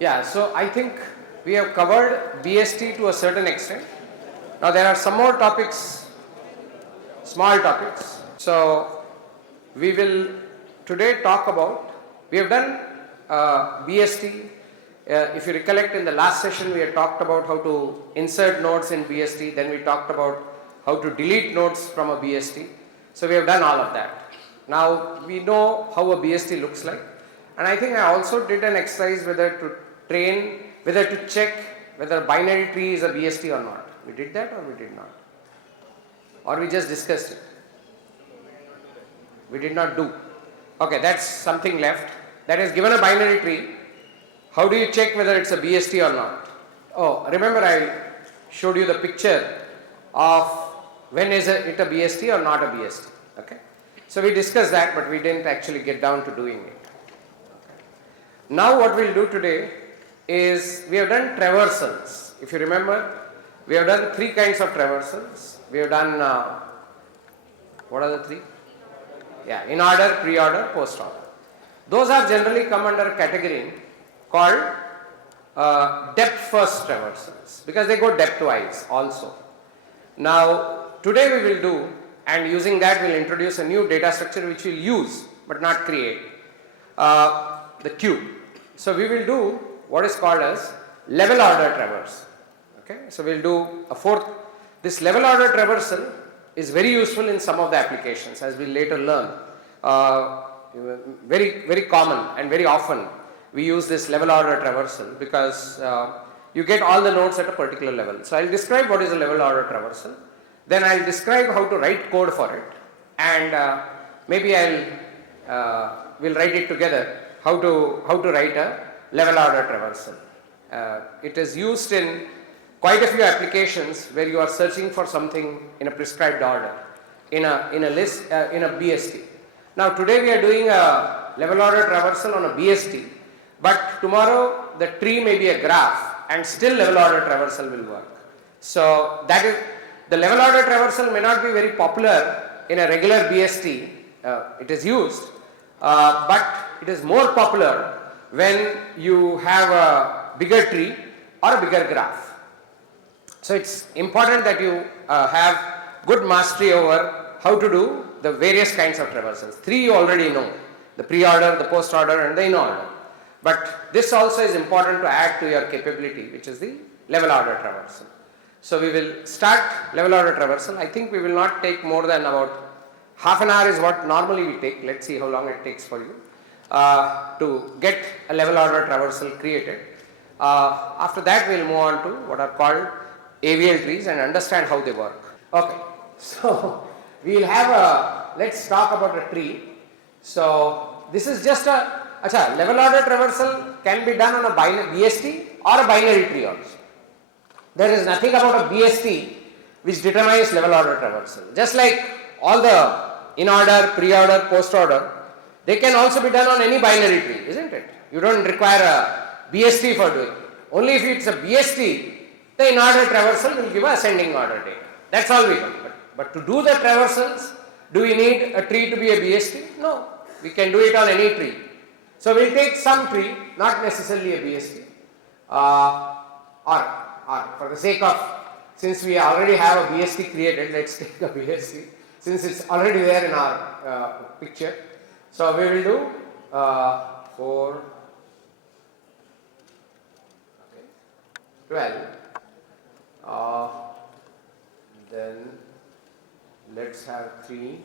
Yeah, so I think we have covered BST to a certain extent. Now there are some more topics, small topics. So we will today talk about, we have done BST. If you recollect, in the last session we had talked about how to insert nodes in BST, then we talked about how to delete nodes from a BST. So we have done all of that. Now we know how a BST looks like, and I think I also did an exercise whether to check whether binary tree is a BST or not. We did that or we did not? Or we just discussed it? We did not do. Okay, that's something left. That is, given a binary tree, how do you check whether it's a BST or not? Oh, remember I showed you the picture of when is it a BST or not a BST. Okay. So we discussed that, but we didn't actually get down to doing it. Okay. Now what we'll do today is, we have done traversals. If you remember, we have done three kinds of traversals. We have done, what are the three? Yeah, in order, pre-order, post-order. Those are generally come under a category called depth first traversals, because they go depth-wise also. Now today we will do, and using that we'll introduce a new data structure which we'll use but not create, the cube. So we will do what is called as level order traversal. Okay, so we'll do a fourth. This level order traversal is very useful in some of the applications, as we'll later learn. Very common and very often we use this level order traversal because you get all the nodes at a particular level. So I'll describe what is a level order traversal, then I'll describe how to write code for it, and maybe we'll write it together how to write a level order traversal. It is used in quite a few applications where you are searching for something in a prescribed order in a list in a BST. Now today we are doing a level order traversal on a BST, but tomorrow the tree may be a graph and still level order traversal will work. So that is, the level order traversal may not be very popular in a regular BST. It is used, but it is more popular when you have a bigger tree or a bigger graph. So it's important that you have good mastery over how to do the various kinds of traversals. Three you already know: the pre-order, the post-order, and the in-order. But this also is important to add to your capability, which is the level order traversal. So we will start level order traversal. I think we will not take more than about half an hour is what normally we take. Let's see how long it takes for you to get a level order traversal created. After that we will move on to what are called AVL trees and understand how they work. Okay, so we will have let's talk about a tree. So this is just a level order traversal can be done on a BST or a binary tree also. There is nothing about a BST which determines level order traversal. Just like all the in order, pre-order, post-order, they can also be done on any binary tree, isn't it? You don't require a BST for doing it. Only if it's a BST, the in order traversal will give a ascending order data. That's all we do. But to do the traversals, do we need a tree to be a BST? No. We can do it on any tree. So we'll take some tree, not necessarily a BST, or for the sake of, since we already have a BST created, let's take a BST, since it's already there in our picture. So we will do 4, 12, then let's have 3, and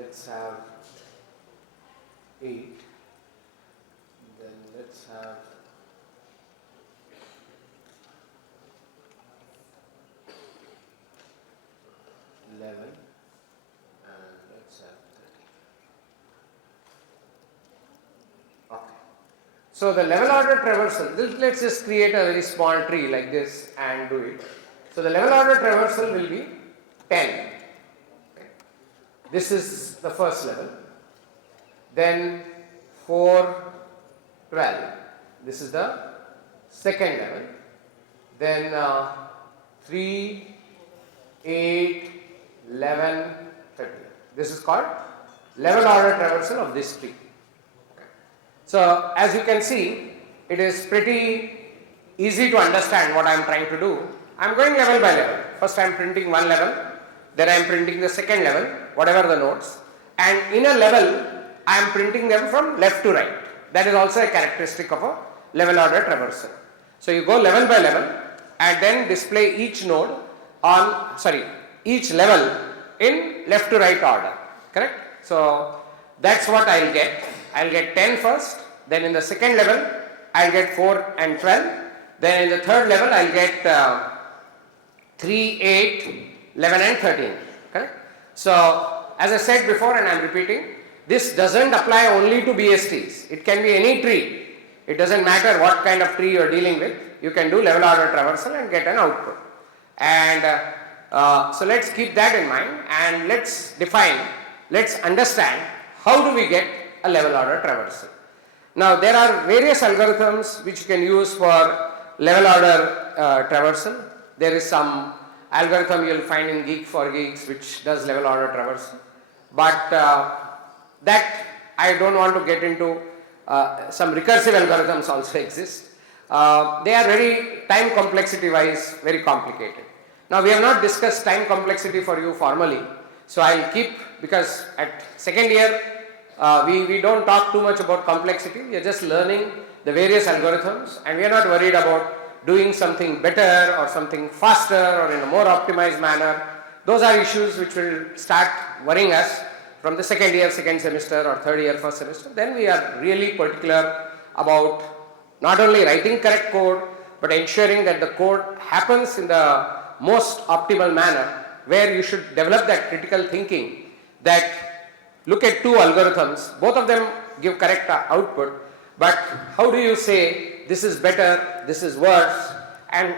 let's have 8, then let's have 11, and let's have 13. Okay. So the level order traversal, let's just create a very small tree like this and do it. So the level order traversal will be 10. Okay. This is the first level. Then 4, 12. This is the second level. Then 3, 8, 11, 13. This is called level order traversal of this tree. Okay. So as you can see, it is pretty easy to understand what I am trying to do. I am going level by level. First I am printing one level, then I am printing the second level, whatever the nodes, and in a level I am printing them from left to right. That is also a characteristic of a level order traversal. So you go level by level and then display each node on, each level in left to right order, correct? So that's what I will get. I will get 10 first, then in the second level I will get 4 and 12, then in the third level I will get 3, 8, 11 and 13, correct? So as I said before and I am repeating, this doesn't apply only to BSTs. It can be any tree. It doesn't matter what kind of tree you are dealing with. You can do level order traversal and get an output. And so let's keep that in mind and let's understand how do we get a level order traversal. Now there are various algorithms which you can use for level order traversal. There is some algorithm you will find in Geek for Geeks which does level order traversal. But that I don't want to get into. Some recursive algorithms also exist. They are very time complexity wise very complicated. Now we have not discussed time complexity for you formally, so I will keep, because at second year we don't talk too much about complexity. We are just learning the various algorithms and we are not worried about doing something better or something faster or in a more optimized manner. Those are issues which will start worrying us from the second year, second semester or third year, first semester. Then we are really particular about not only writing correct code, but ensuring that the code happens in the most optimal manner, where you should develop that critical thinking that look at two algorithms, both of them give correct output, but how do you say this is better, this is worse, and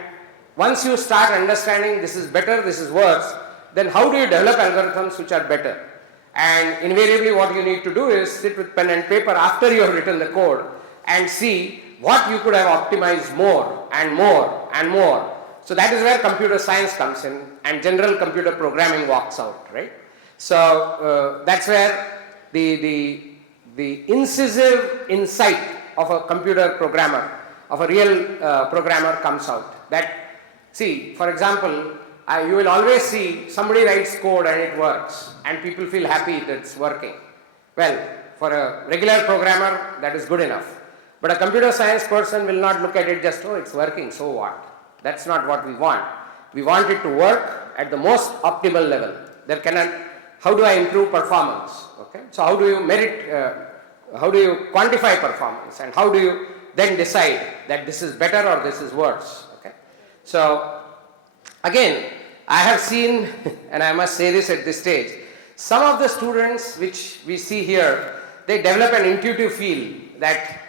once you start understanding this is better, this is worse, then how do you develop algorithms which are better? And invariably what you need to do is sit with pen and paper after you have written the code and see what you could have optimized more and more and more. So that is where computer science comes in and general computer programming walks out, right? So that's where the incisive insight of a computer programmer, of a real programmer comes out. That, see, for example, you will always see somebody writes code and it works and people feel happy that it's working. Well, for a regular programmer that is good enough. But a computer science person will not look at it just, oh, it's working, so what? That's not what we want. We want it to work at the most optimal level. There cannot, how do I improve performance? Okay, so how do you how do you quantify performance, and how do you then decide that this is better or this is worse? Okay, so again, I have seen, and I must say this at this stage, some of the students which we see here, they develop an intuitive feel that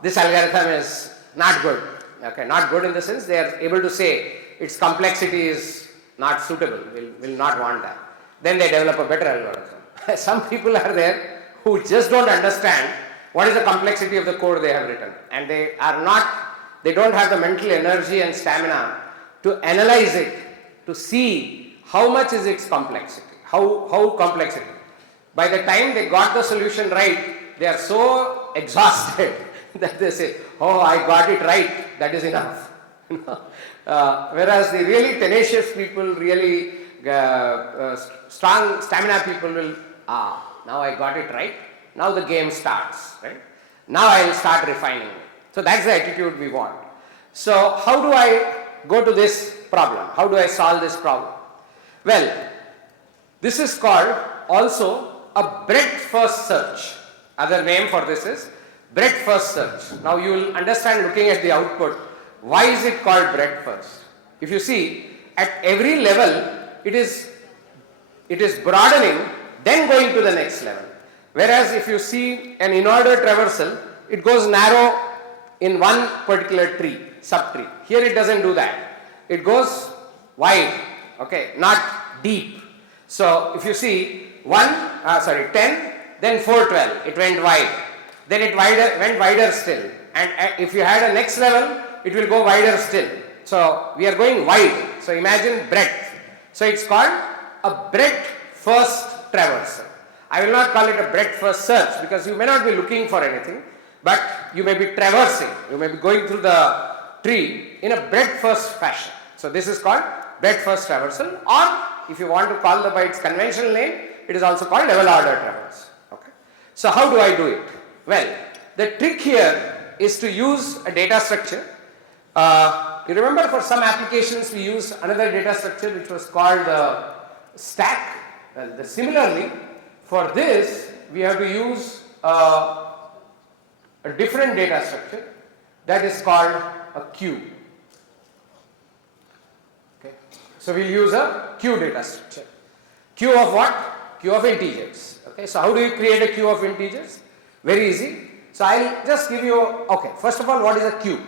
this algorithm is not good. Okay, not good in the sense they are able to say its complexity is not suitable, will not want that. Then they develop a better algorithm. Some people are there who just don't understand what is the complexity of the code they have written, and they don't have the mental energy and stamina to analyze it, to see how much is its complexity, how complex it is. By the time they got the solution right, they are so exhausted that they say, oh, I got it right, that is enough. Whereas the really tenacious people, really strong stamina people will, now I got it right, now the game starts, right? Now I will start refining it. So that's the attitude we want. So how do I go to this problem? How do I solve this problem? Well, this is called also a breadth first search. Other name for this is breadth first search. Now you will understand looking at the output, why is it called breadth first? If you see, at every level it is broadening, then going to the next level. Whereas if you see an in-order traversal, it goes narrow in one particular tree, subtree. Here it doesn't do that. It goes wide, okay, not deep. So if you see 10, then 4, 12, it went wide. Then it went wider still. And if you had a next level, it will go wider still. So we are going wide. So imagine breadth. So it's called a breadth first traversal. I will not call it a breadth first search because you may not be looking for anything, but you may be traversing, you may be going through the tree in a breadth first fashion. So this is called breadth first traversal, or if you want to call by its conventional name, it is also called level order traversal. Okay. So how do I do it? Well, the trick here is to use a data structure. You remember for some applications we use another data structure which was called stack. Well, similarly, for this we have to use a different data structure that is called a queue. Okay. So we will use a queue data structure. Queue of what? Queue of integers. Okay. So how do you create a queue of integers? Very easy. So I will just give you, okay, first of all, what is a queue?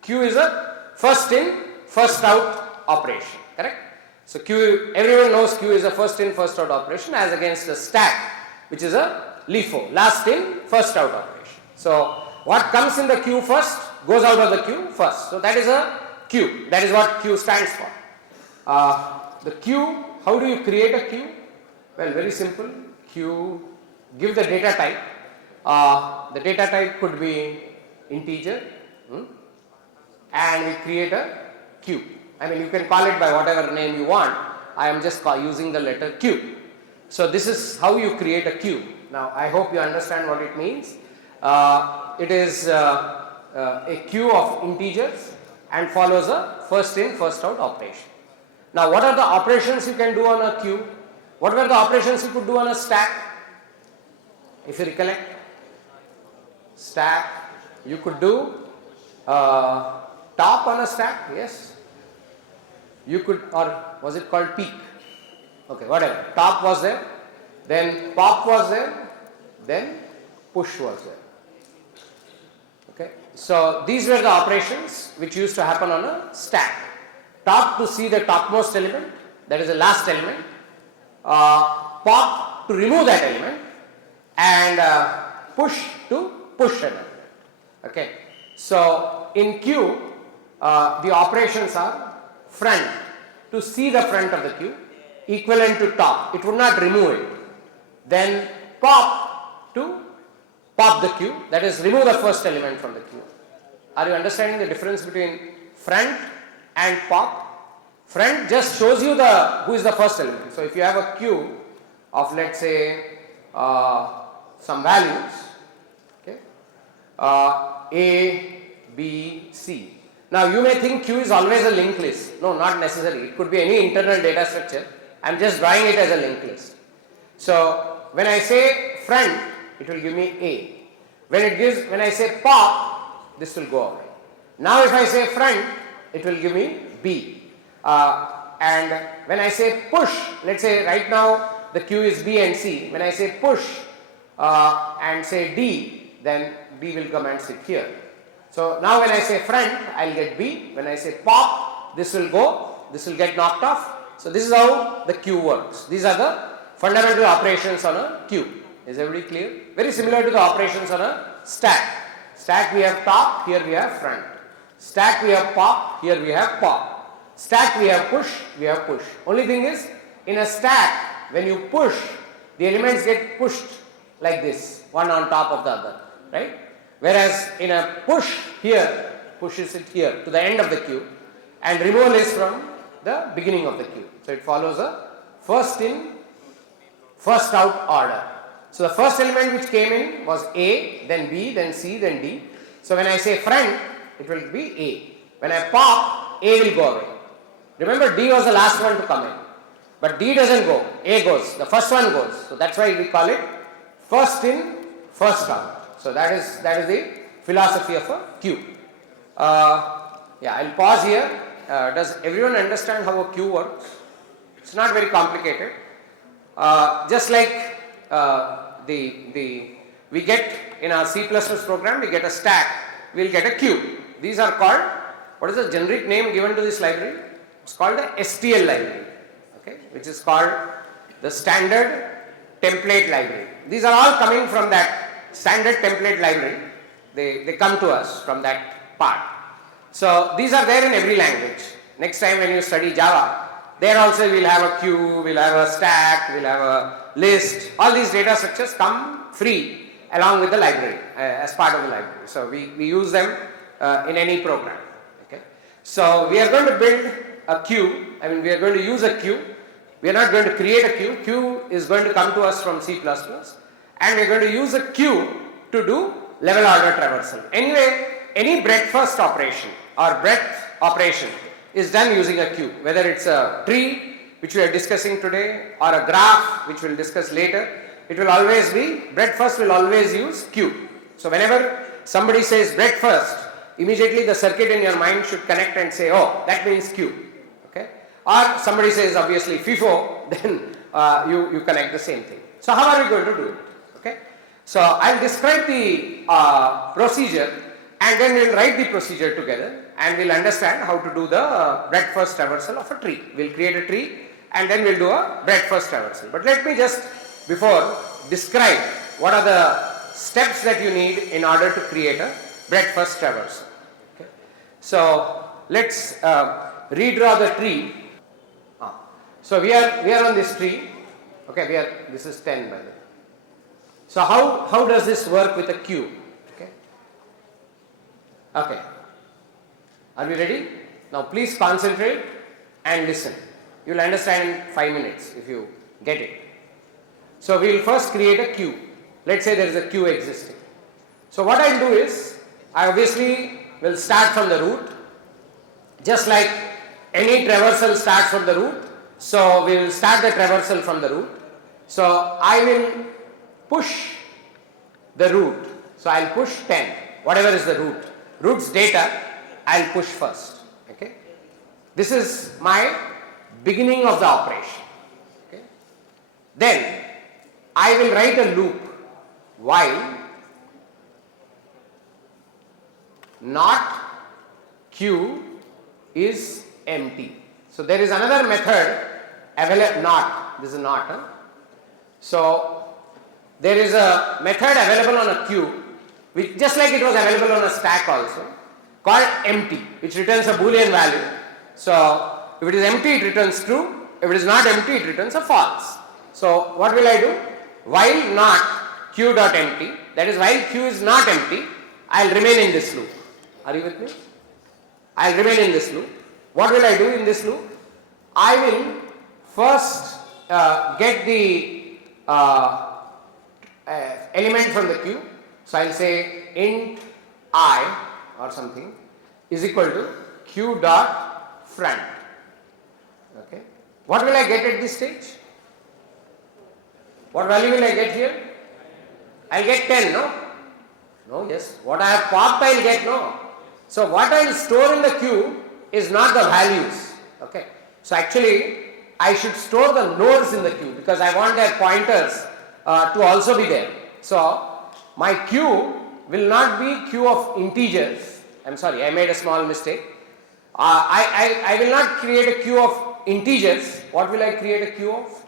Queue is a first in, first out operation, correct? So queue, everyone knows queue is a first in, first out operation as against the stack, which is a LIFO, last in, first out operation. So what comes in the queue first goes out of the queue first. So that is a queue. That is what queue stands for. The queue, how do you create a queue? Well, very simple. Queue, give the data type. The data type could be integer, and we create a queue. I mean, you can call it by whatever name you want. I am just using the letter Q. So this is how you create a queue. Now I hope you understand what it means. It is a queue of integers and follows a first in, first out operation. Now what are the operations you can do on a queue? What were the operations you could do on a stack? If you recollect, stack, you could do top on a stack, yes. You could, or was it called peak? Okay, whatever. Top was there, then pop was there, then push was there. Okay, so these were the operations which used to happen on a stack. Top to see the topmost element, that is the last element. Pop to remove that element, and push to push an element. Okay, so in queue, the operations are front to see the front of the queue, equivalent to top, it would not remove it. Then pop to pop the queue, that is remove the first element from the queue. Are you understanding the difference between front and pop? Front just shows you who is the first element. So if you have a queue of, let's say, some values, okay, A, B, C. Now you may think queue is always a linked list. No, not necessarily. It could be any internal data structure. I am just drawing it as a linked list. So when I say front, it will give me A. When I say pop, this will go away. Now if I say front, it will give me B. And when I say push, let's say right now the queue is B and C. When I say push and say D, then D will come and sit here. So now when I say front, I will get B. When I say pop, this will go, this will get knocked off. So this is how the queue works. These are the fundamental operations on a queue. Is everybody clear? Very similar to the operations on a stack. Stack we have top, here we have front. Stack we have pop, here we have pop. Stack we have push, we have push. Only thing is, in a stack, when you push, the elements get pushed like this, one on top of the other, right? Whereas in a push here, pushes it here to the end of the queue, and removal is from the beginning of the queue. So it follows a first in, first out order. So the first element which came in was A, then B, then C, then D. So when I say front, it will be A. When I pop, A will go away. Remember, D was the last one to come in. But D doesn't go, A goes, the first one goes. So that's why we call it first in, first out. So that is the philosophy of a queue. Yeah, I'll pause here. Does everyone understand how a queue works? It's not very complicated. Just like we get in our C++ program, we get a stack, we'll get a queue. These are called, what is the generic name given to this library? It's called the STL library, okay, which is called the standard template library. These are all coming from that standard template library. They come to us from that part. So these are there in every language. Next time when you study Java, there also we'll have a queue, we'll have a stack, we'll have a list. All these data structures come free along with the library as part of the library. So we use them in any program. Okay. So we are going to build a queue. I mean, we are going to use a queue. We are not going to create a queue. Queue is going to come to us from C++, and we are going to use a queue to do level order traversal. Anyway, any breadth first operation or breadth operation is done using a queue, whether it's a tree, which we are discussing today, or a graph, which we will discuss later. It will always be, breadth first will always use queue. So whenever somebody says breadth first, immediately the circuit in your mind should connect and say, oh, that means queue. Okay? Or somebody says obviously FIFO, then you connect the same thing. So how are we going to do it? Okay? So I'll describe the procedure, and then we'll write the procedure together, and we'll understand how to do the breadth first traversal of a tree. We'll create a tree, and then we'll do a breadth first traversal. But let me just before describe what are the steps that you need in order to create a breadth first traversal. Okay. So let's redraw the tree. So we are on this tree. Okay, this is 10 by the way. So how does this work with a queue? Okay. Okay. Are we ready? Now please concentrate and listen. You will understand in 5 minutes if you get it. So we will first create a queue. Let's say there is a queue existing. So what I will do is, I obviously will start from the root, just like any traversal starts from the root. So we will start the traversal from the root. So I will push the root. So I will push 10, whatever is the root. Root's data I will push first. Okay. This is my beginning of the operation. Okay. Then I will write a loop while not queue is empty. So there is another method available, not, this is not. Huh? So there is a method available on a queue, which just like it was available on a stack also, called empty, which returns a boolean value. So if it is empty, it returns true. If it is not empty, it returns a false. So what will I do? While not queue.empty, that is while queue is not empty, I will remain in this loop. Are you with me? I will remain in this loop. What will I do in this loop? I will first get the element from the queue. So I will say int I or something is equal to queue dot front. Okay. What will I get at this stage? What value will I get here? I will get 10, no? No, yes. What I have popped, I will get, no. So what I will store in the queue is not the values. Okay. So actually, I should store the nodes in the queue because I want their pointers to also be there. So my queue will not be queue of integers. I am sorry, I made a small mistake. I will not create a queue of integers. What will I create a queue of?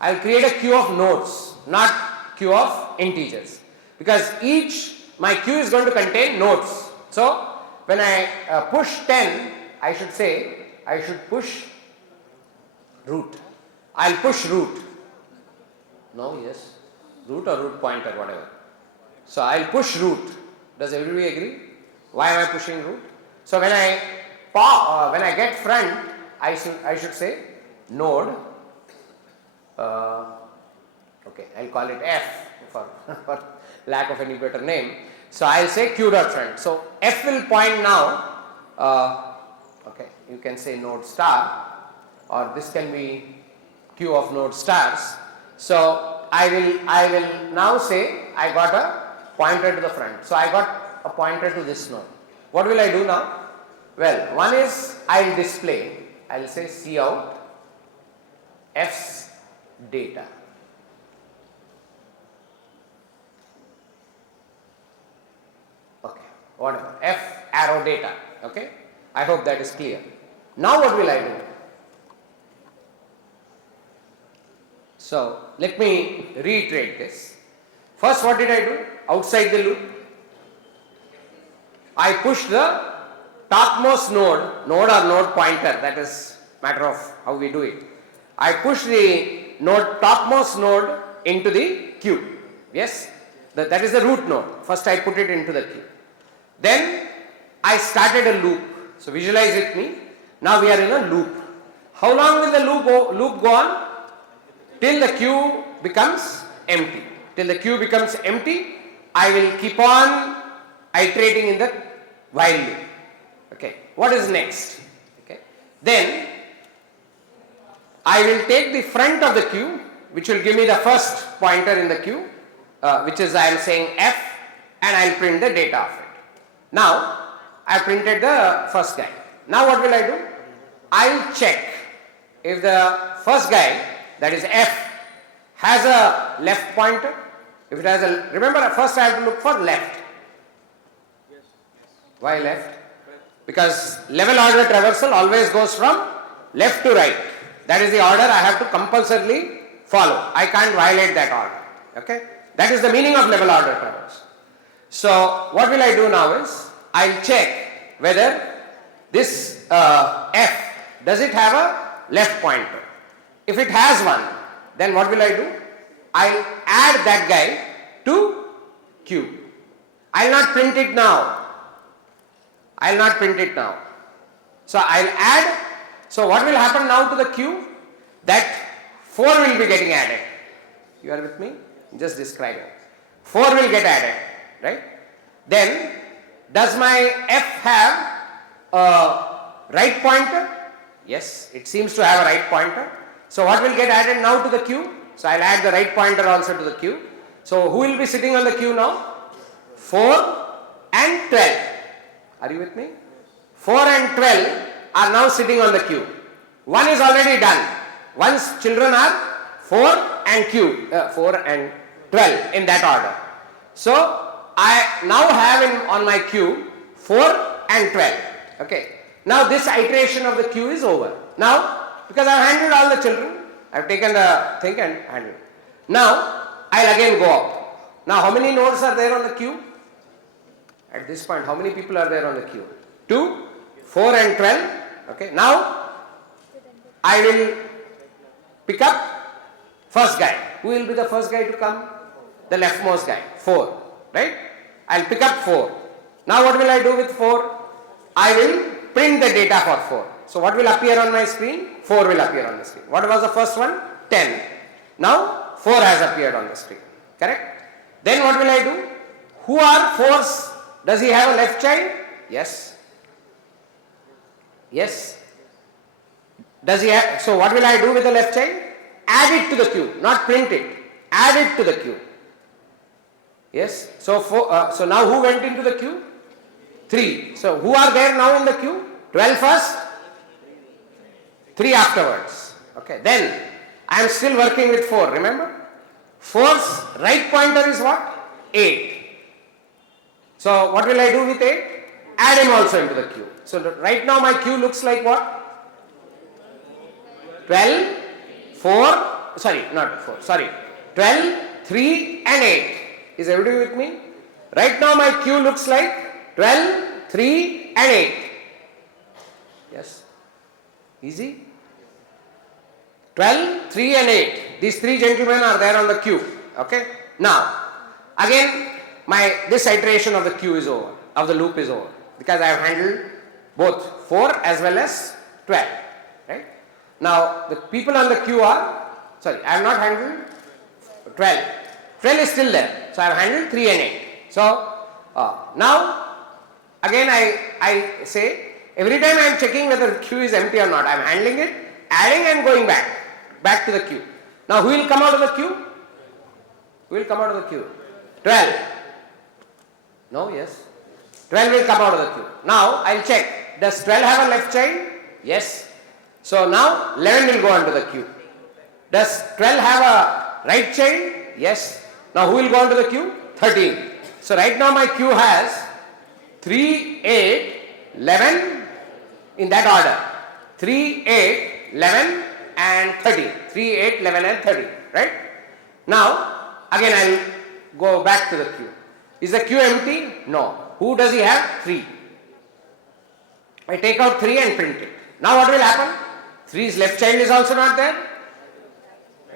I will create a queue of nodes, not queue of integers, because my queue is going to contain nodes. So when I push 10, I should say I should push root. I will push root. No, yes, root or root pointer, whatever. So I will push root. Does everybody agree? Why am I pushing root? So when I get front, I should say node. Okay, I'll call it F for lack of any better name. So I'll say q.front. So F will point now. Okay, you can say node star, or this can be q of node stars. So I will now say I got a pointer to the front. So I got a pointer to this node. What will I do now? Well, one is I will display. I will say cout F's data. Okay, whatever, F arrow data. Okay, I hope that is clear. Now what will I do? So let me reiterate this. First, what did I do? Outside the loop, I pushed the topmost node or node pointer, that is matter of how we do it. I push the topmost node into the queue. Yes. That is the root node. First I put it into the queue. Then I started a loop. So visualize with me. Now we are in a loop. How long will the loop go on? Till the queue becomes empty. Till the queue becomes empty, I will keep on iterating in the while loop. Okay. What is next? Okay. Then I will take the front of the queue, which will give me the first pointer in the queue, which is I am saying F, and I will print the data of it. Now I printed the first guy. Now what will I do? I will check if the first guy, that is F, has a left pointer. If it has a, remember first I have to look for left. Why left? Because level order traversal always goes from left to right. That is the order I have to compulsorily follow. I can't violate that order. Okay? That is the meaning of level order traversal. So what will I do now is, I will check whether this F, does it have a left pointer? If it has one, then what will I do? I will add that guy to Q. I will not print it now. I will not print it now. So I will add. So what will happen now to the Q? That 4 will be getting added. You are with me? Just describing. 4 will get added, right? Then does my F have a right pointer? Yes, it seems to have a right pointer. So what will get added now to the queue? So I will add the right pointer also to the queue. So who will be sitting on the queue now? 4 and 12. Are you with me? 4 and 12 are now sitting on the queue. 1 is already done. Once children are 4 and 12 in that order. So I now have on my queue 4 and 12. Okay. Now this iteration of the queue is over. Now, because I have handled all the children, I have taken the thing and handled. Now I will again go up. Now how many nodes are there on the queue? At this point, how many people are there on the queue? 2, 4 and 12. Okay. Now I will pick up first guy. Who will be the first guy to come? The leftmost guy, 4. Right? I will pick up 4. Now what will I do with 4? I will print the data for 4. So what will appear on my screen? 4 will appear on the screen. What was the first one? 10. Now 4 has appeared on the screen. Correct? Then what will I do? Who are 4s? Does he have a left child? Yes. Yes. Does he have? So what will I do with the left child? Add it to the queue, not print it. Add it to the queue. Yes. So so now who went into the queue? 3. So who are there now in the queue? 12 first, 3 afterwards. Okay. Then I am still working with 4. Remember? 4's right pointer is what? 8. So what will I do with 8? Add him also into the queue. So right now my queue looks like what? 12, 4, sorry, not 4, sorry. 12, 3 and 8. Is everybody with me? Right now my queue looks like 12, 3 and 8. Yes? Easy? 12, 3 and 8. These 3 gentlemen are there on the queue. Okay? Now, again, this iteration of the queue is over, of the loop is over. Because I have handled both 4 as well as 12. Right? Now, the people on the queue are, sorry, I have not handled 12. 12 is still there. So I have handled 3 and 8. So now again I say every time I am checking whether the queue is empty or not, I am handling it, adding and going back to the queue. Now who will come out of the queue? Who will come out of the queue? 12. No, yes. 12 will come out of the queue. Now I will check. Does 12 have a left child? Yes. So now 11 will go onto the queue. Does 12 have a right child? Yes. Now who will go onto the queue? 13. So right now my queue has 3, 8, 11 in that order. 3, 8, 11 and 13. 3, 8, 11 and 13. Right? Now again I will go back to the queue. Is the queue empty? No. Who does he have? 3. I take out 3 and print it. Now what will happen? 3's left child is also not there.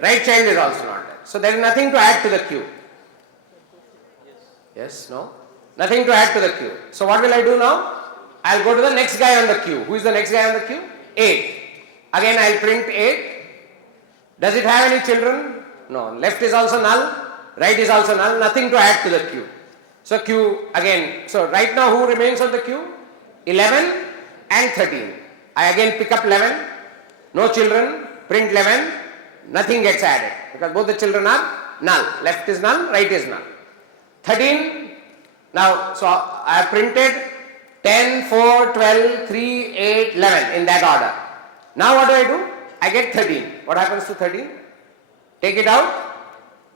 Right child is also not there. So there is nothing to add to the queue. Yes, no? Nothing to add to the queue. So what will I do now? I'll go to the next guy on the queue. Who is the next guy on the queue? 8. Again I'll print 8. Does it have any children? No. Left is also null, right is also null, nothing to add to the queue. So queue again, so right now who remains on the queue? 11 and 13. I again pick up 11, no children, print 11, nothing gets added because both the children are null. Left is null, right is null. 13, now so I have printed 10, 4, 12, 3, 8, 11 in that order. Now what do? I get 13. What happens to 13? Take it out.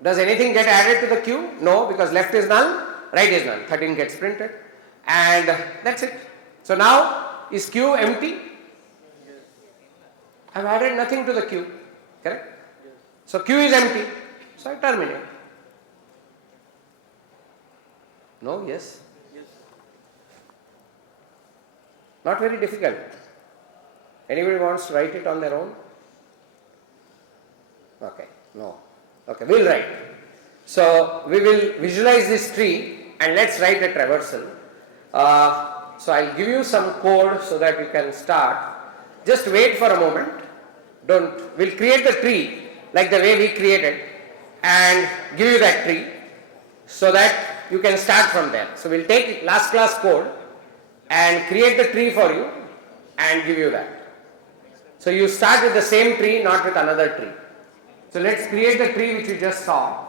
Does anything get added to the queue? No, because left is null, right is null. 13 gets printed and that's it. So now is queue empty? I have added nothing to the queue, correct? So queue is empty, so I terminate. No, yes? Not very difficult. Anybody wants to write it on their own? Okay, no. Okay, we'll write. So we will visualize this tree and let's write a traversal. So I'll give you some code so that you can start. Just wait for a moment. We'll create the tree like the way we created and give you that tree so that you can start from there. So we'll take last class code and create the tree for you and give you that. So you start with the same tree, not with another tree. So let's create the tree which you just saw.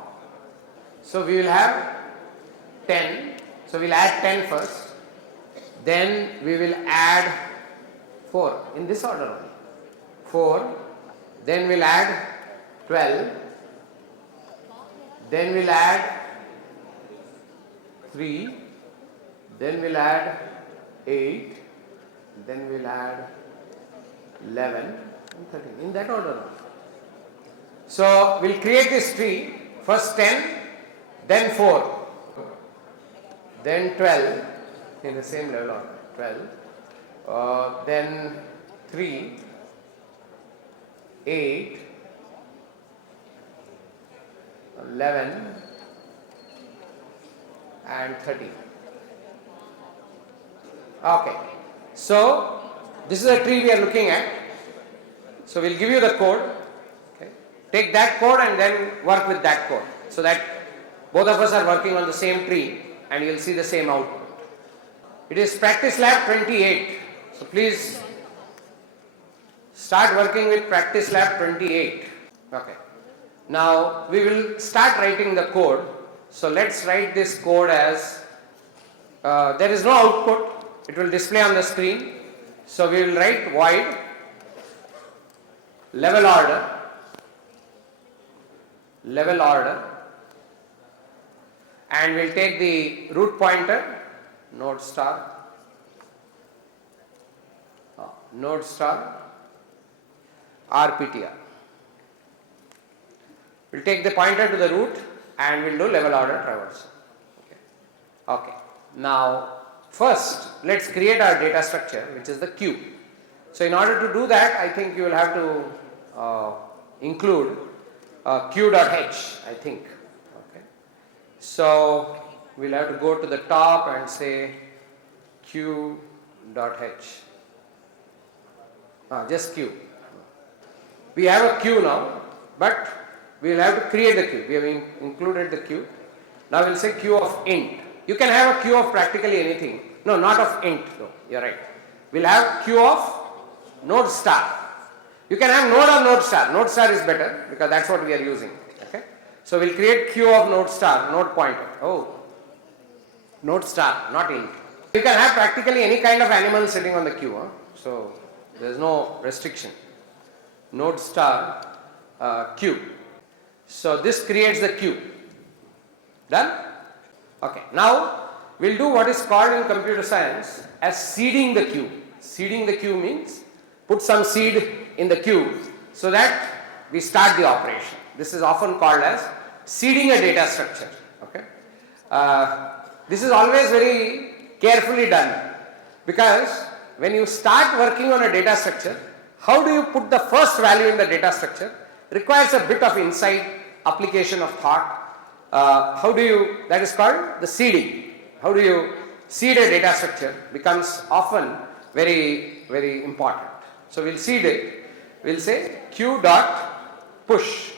So we will have 10. So we'll add 10 first. Then we will add 4 in this order only. 4. Then we'll add 12. Then we'll add 3. Then we'll add 8. Then we'll add 11 and 13 in that order only. So we'll create this tree, first 10, then 4, then 12 in the same level order, 12, then 3, 8, 11 and 13. Okay, so this is a tree we are looking at. So we'll give you the code. Take that code and then work with that code so that both of us are working on the same tree and you'll see the same output. It is practice lab 28. So please start working with practice lab 28. Okay. Now we will start writing the code. So let's write this code as, there is no output. It will display on the screen. So we will write void level order and we'll take the root pointer node star rptr. We'll take the pointer to the root and we'll do level order traversal. Okay. Now first let's create our data structure which is the queue. So in order to do that I think you will have to include queue.h, I think. Okay. So we'll have to go to the top and say queue.h. Just queue. We have a queue now, but we will have to create the queue. We have included the queue. Now we'll say queue of int. You can have a queue of practically anything. No, not of int though. You're right. We'll have queue of node star. You can have node or node star. Node star is better because that's what we are using. Okay. So we'll create queue of node star, node pointer. Oh, node star, not int. You can have practically any kind of animal sitting on the queue. So there is no restriction. Node star queue. So this creates the queue. Done? Okay. Now we'll do what is called in computer science as seeding the queue. Seeding the queue means put some seed in the queue so that we start the operation. This is often called as seeding a data structure. Okay. This is always very carefully done because when you start working on a data structure, how do you put the first value in the data structure requires a bit of insight, application of thought, that is called the seeding. How do you seed a data structure becomes often very, very important. So we'll seed it. We'll say q dot push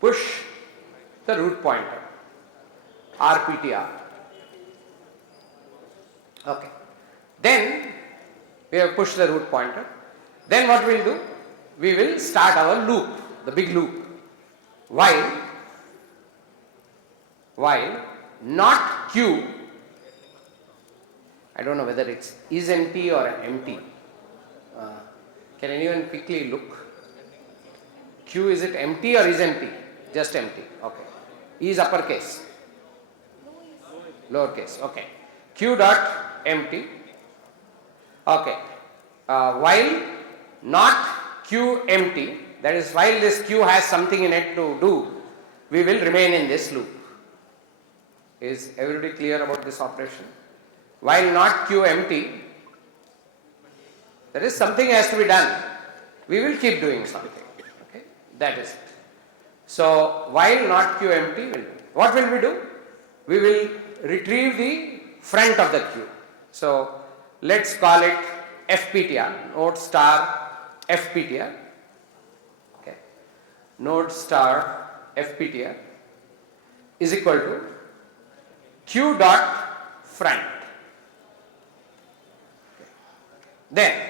the root pointer, rptr. Okay. Then we have pushed the root pointer. Then what we'll do? We will start our loop, the big loop. While not q, I don't know whether it's is empty or empty. Can anyone quickly look? Q, is it empty or is empty? Just empty. Okay. E is uppercase. Lowercase. Okay. Q dot empty. Okay. While not q empty, that is while this q has something in it to do, we will remain in this loop. Is everybody clear about this operation? While not q empty, that is something has to be done. We will keep doing something. Okay, that is it. So while not q empty, what will we do? We will retrieve the front of the queue. So let's call it fptr, node star fptr. Okay, node star fptr is equal to q dot front. Then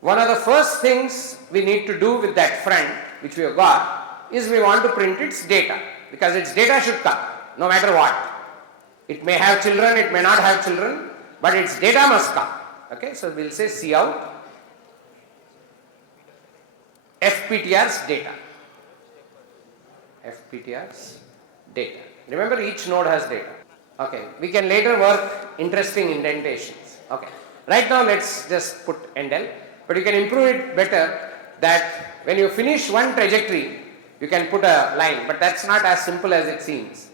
one of the first things we need to do with that front which we have got is we want to print its data, because its data should come no matter what. It may have children, it may not have children, but its data must come. Okay, so we'll say cout fptr's data. fptr's data. Remember, each node has data. Okay, we can later work interesting indentations. Okay, right now let's just put endl, but you can improve it better that when you finish one trajectory you can put a line, but that's not as simple as it seems.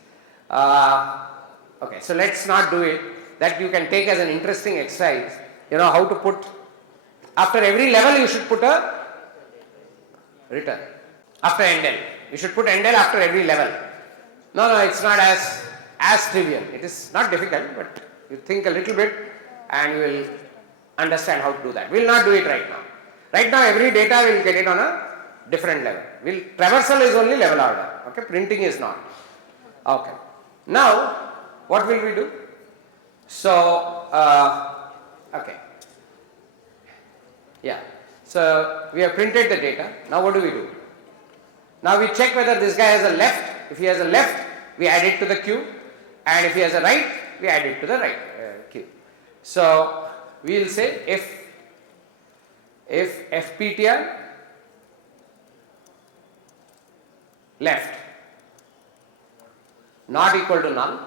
Okay, so let's not do it. That you can take as an interesting exercise. You know how to put, after every level you should put a return. After endl, you should put endl after every level. No, it's not as trivial. It is not difficult, but you think a little bit and you will understand how to do that. We will not do it right now. Right now every data we will get it on a different level. Traversal is only level order. Okay, printing is not. Okay. Now what will we do? So okay. Yeah. So we have printed the data. Now what do? Now we check whether this guy has a left. If he has a left, we add it to the queue, and if he has a right, we add it to the right queue. So we will say if fptr left not equal to null.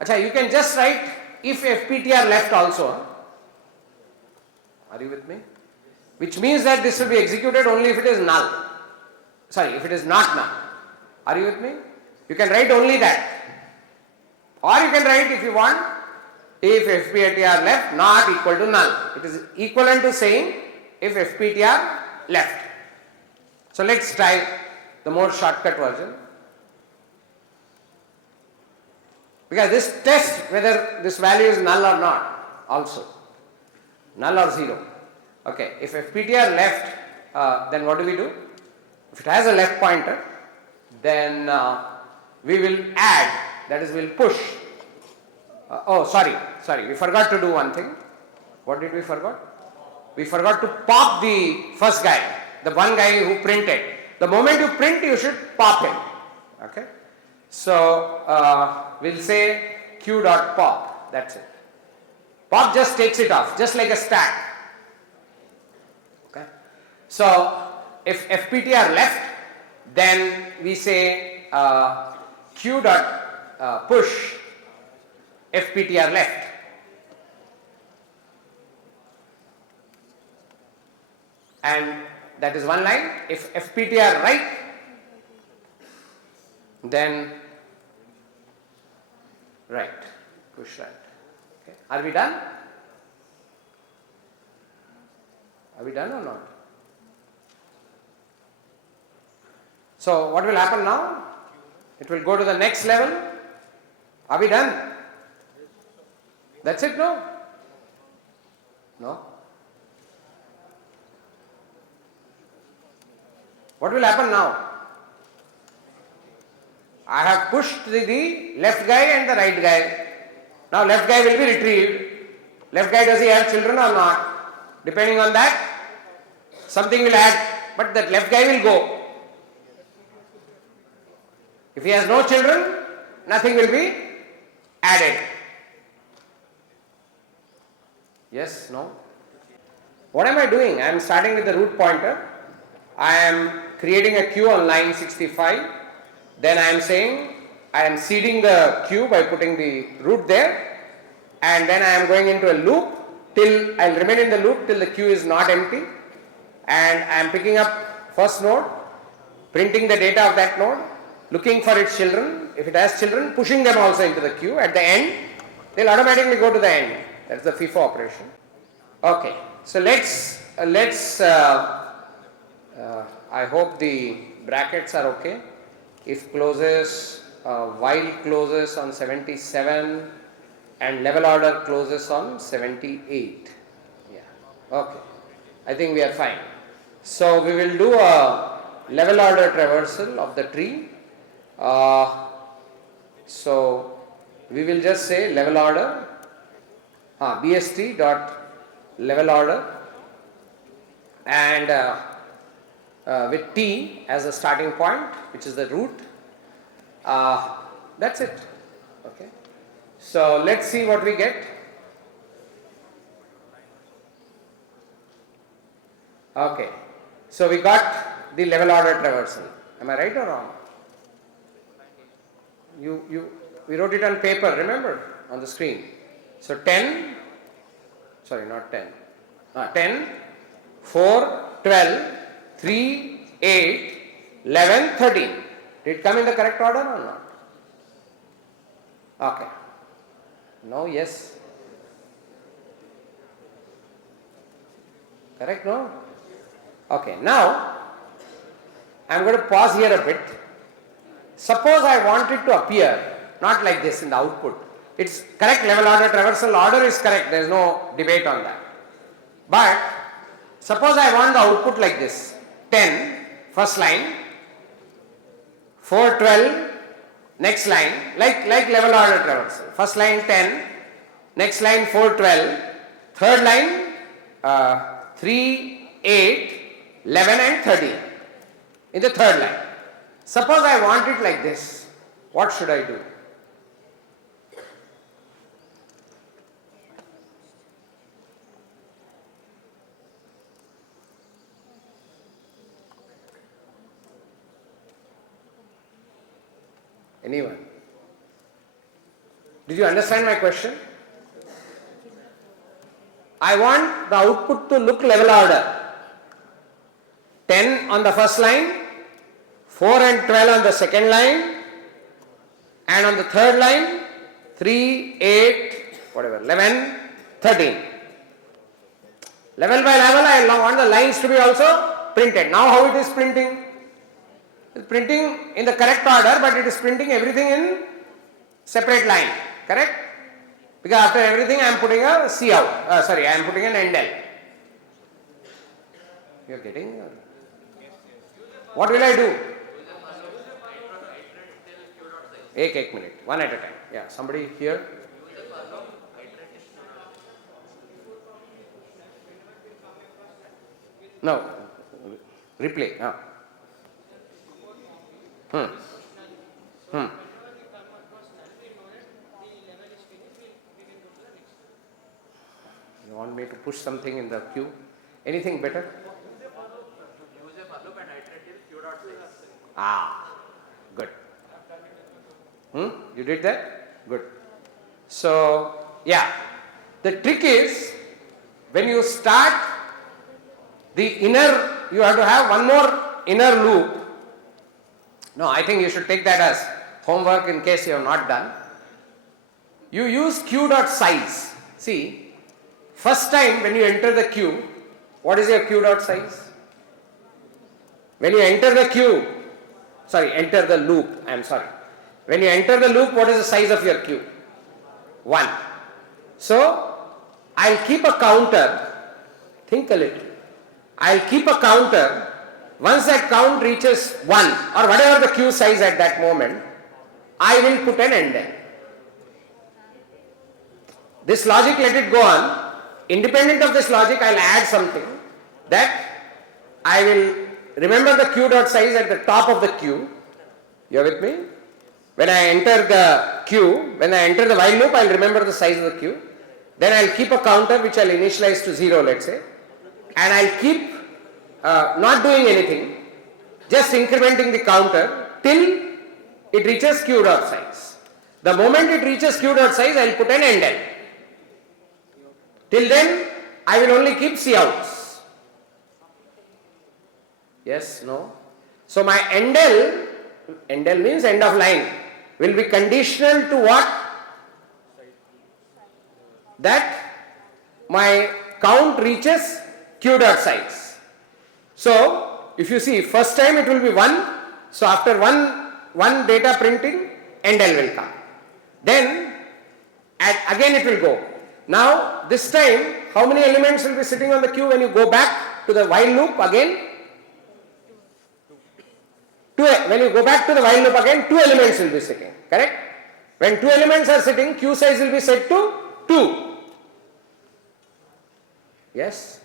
Achha, you can just write if fptr left also. Are you with me? Which means that this will be executed only if it is null. Sorry, if it is not null. Are you with me? You can write only that. Or you can write, if you want, if fptr left not equal to null. It is equivalent to saying if fptr left. So let's try the more shortcut version. Because this tests whether this value is null or not also. Null or 0. Okay, if fptr left, then what do? If it has a left pointer, then we will add, that is, we will push. Sorry, we forgot to do one thing. What did we forgot? We forgot to pop the first guy, the one guy who printed. The moment you print, you should pop him. Okay, so we'll say q dot pop. That's it. Pop just takes it off, just like a stack. Okay, so if fptr left, then we say q dot push fptr left. And that is one line. If fptr right, then right, push right. Okay. Are we done? Are we done or not? So what will happen now? It will go to the next level. Are we done? That's it, no? No? What will happen now? I have pushed the left guy and the right guy. Now left guy will be retrieved. Left guy, does he have children or not? Depending on that, something will add, but that left guy will go. If he has no children, nothing will be added. Yes, no? What am I doing? I am starting with the root pointer. I am creating a queue on line 65. Then I am saying I am seeding the queue by putting the root there, and then I am going into a loop till I will remain in the loop till the queue is not empty, and I am picking up first node, printing the data of that node, looking for its children. If it has children, pushing them also into the queue. At the end, they will automatically go to the end. That's the FIFO operation. Okay, so I hope the brackets are okay. If closes, while closes on 77 and level order closes on 78. Yeah, okay. I think we are fine. So we will do a level order traversal of the tree. So we will just say level order, BST dot level order, and with T as a starting point, which is the root. That's it. Okay. So let's see what we get. Okay. So we got the level order traversal. Am I right or wrong? We wrote it on paper, remember, on the screen. So 10, 10, 4, 12, 3, 8, 11, 13. Did it come in the correct order or not? Okay. No, yes. Correct, no? Okay, now I am going to pause here a bit. Suppose I want it to appear not like this in the output. It's correct, level order, traversal order is correct, there is no debate on that. But suppose I want the output like this: 10, first line, 4, 12, next line, like level order traversal. First line 10, next line 4, 12, third line 3, 8, 11 and 13 in the third line. Suppose I want it like this, what should I do? Anyone? Did you understand my question? I want the output to look level order. 10 on the first line, 4 and 12 on the second line, and on the third line 3, 8, whatever, 11, 13. Level by level I want the lines to be also printed. Now how it is printing? It is printing in the correct order, but it is printing everything in separate line, correct? Because after everything I am putting a C out, I am putting an end L. You are getting? What will I do? Ek minute, one at a time. Yeah, somebody here? No, replay. You want me to push something in the queue? Anything better? Good. You did that? Good. So, yeah. The trick is, when you start the inner, you have to have one more inner loop. No, I think you should take that as homework in case you have not done. You use q.size. See, first time when you enter the queue, what is your q.size? When you enter the queue, enter the loop, When you enter the loop, what is the size of your queue? 1. So, I'll keep a counter. Think a little. I'll keep a counter. Once that count reaches 1 or whatever the queue size at that moment, I will put an end. This logic, let it go on. Independent of this logic, I'll add something that I will remember the queue dot size at the top of the queue. You are with me? When I enter the queue, when I enter the while loop, I'll remember the size of the queue. Then I'll keep a counter which I'll initialize to 0, let's say. And I'll keep not doing anything, just incrementing the counter till it reaches queue dot size. The moment it reaches queue dot size, I'll put an end. Till then, I will only keep couts. Yes, no? So my endl means end of line, will be conditional to what? That my count reaches queue dot size. So, if you see, first time it will be 1. So, after one data printing, endl will come. Then, again it will go. Now, this time, how many elements will be sitting on the queue when you go back to the while loop again? When you go back to the while loop again, 2 elements will be sitting, correct? When 2 elements are sitting, queue size will be set to 2. Yes?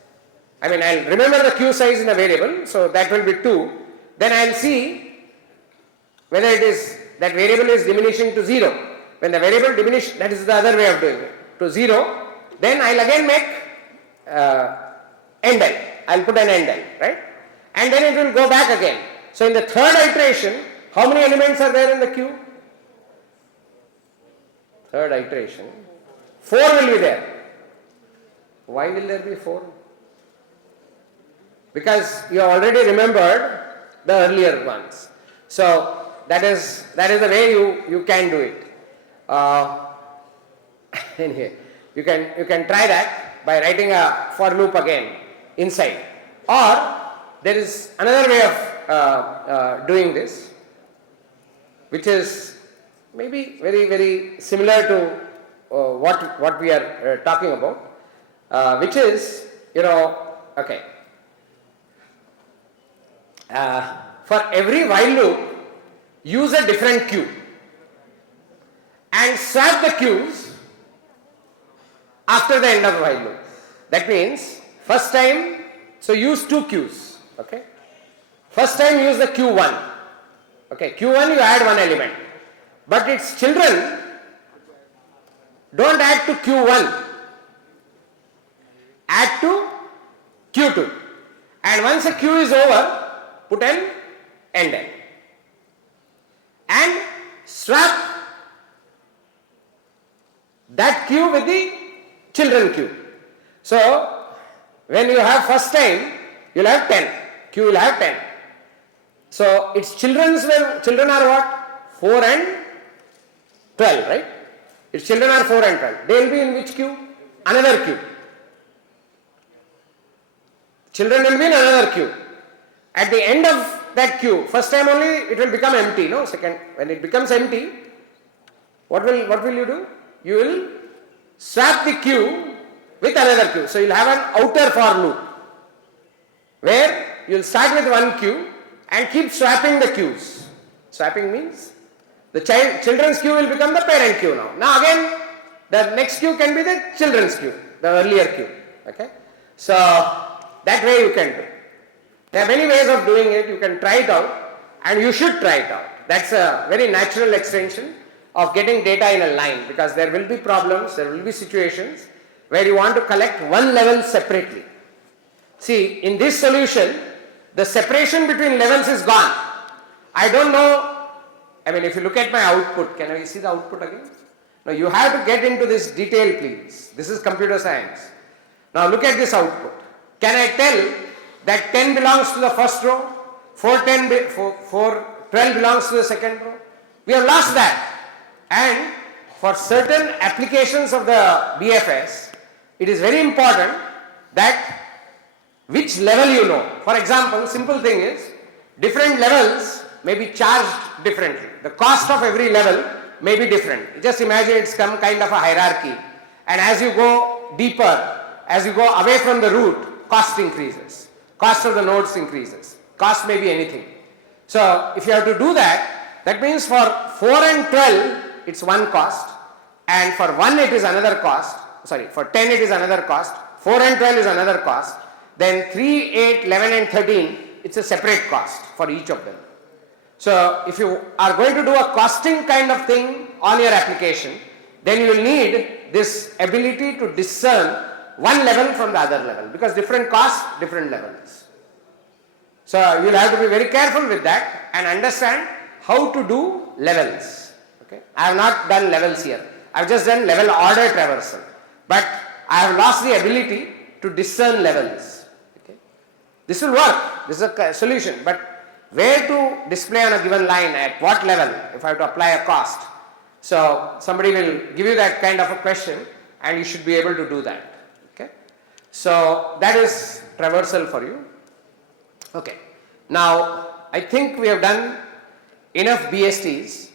I mean, I'll remember the queue size in a variable, so that will be 2. Then I'll see whether that variable is diminishing to 0. When the variable diminishes, that is the other way of doing it, to 0, then I'll again make endl. I'll put an endl, right? And then it will go back again. So in the third iteration, how many elements are there in the queue? Third iteration, 4 will be there. Why will there be 4? Because you have already remembered the earlier ones. So that is the way you can do it. Anyway, you can try that by writing a for loop again inside. Or there is another way of doing this, which is maybe very, very similar to what we are talking about, which is, okay. For every while loop, use a different queue and swap the queues after the end of the while loop. That means, first time, so use 2 queues, okay. First time use the Q1, okay, Q1 you add 1 element, but its children don't add to Q1, add to Q2, and once the queue is over, put an end and swap that queue with the children queue. So, when you have first time, you will have 10, queue will have 10. So, its children are what? 4 and 12, right? Its children are 4 and 12. They will be in which queue? Another queue. Children will be in another queue. At the end of that queue, first time only it will become empty, no? Second, when it becomes empty, what will you do? You will swap the queue with another queue. So, you will have an outer for loop, where you will start with one queue and keep swapping the queues. Swapping means the children's queue will become the parent queue now. Now again, the next queue can be the children's queue, the earlier queue, okay? So, that way you can do. There are many ways of doing it. You can try it out and you should try it out. That's a very natural extension of getting data in a line, because there will be problems, there will be situations where you want to collect one level separately. See, in this solution, the separation between levels is gone. I don't know, I mean, if you look at my output, can I see the output again? Now, you have to get into this detail, please. This is computer science. Now, look at this output. Can I tell that 10 belongs to the first row, 12 belongs to the second row? We have lost that. And for certain applications of the BFS, it is very important that which level you know. For example, simple thing is, different levels may be charged differently. The cost of every level may be different. Just imagine it's some kind of a hierarchy, and as you go deeper, as you go away from the root, cost increases. Cost of the nodes increases. Cost may be anything. So if you have to do that, that means for 4 and 12 it's one cost, and for 1 it is another cost, sorry, for 10 it is another cost, 4 and 12 is another cost, then 3, 8, 11 and 13 it's a separate cost for each of them. So if you are going to do a costing kind of thing on your application, then you will need this ability to discern one level from the other level, because different costs, different levels. So you will have to be very careful with that and understand how to do levels. Okay? I have not done levels here. I have just done level order traversal. But I have lost the ability to discern levels. Okay? This will work. This is a solution. But where to display on a given line, at what level, if I have to apply a cost. So somebody will give you that kind of a question and you should be able to do that. Okay? So that is traversal for you. Okay. Now I think we have done enough BSTs.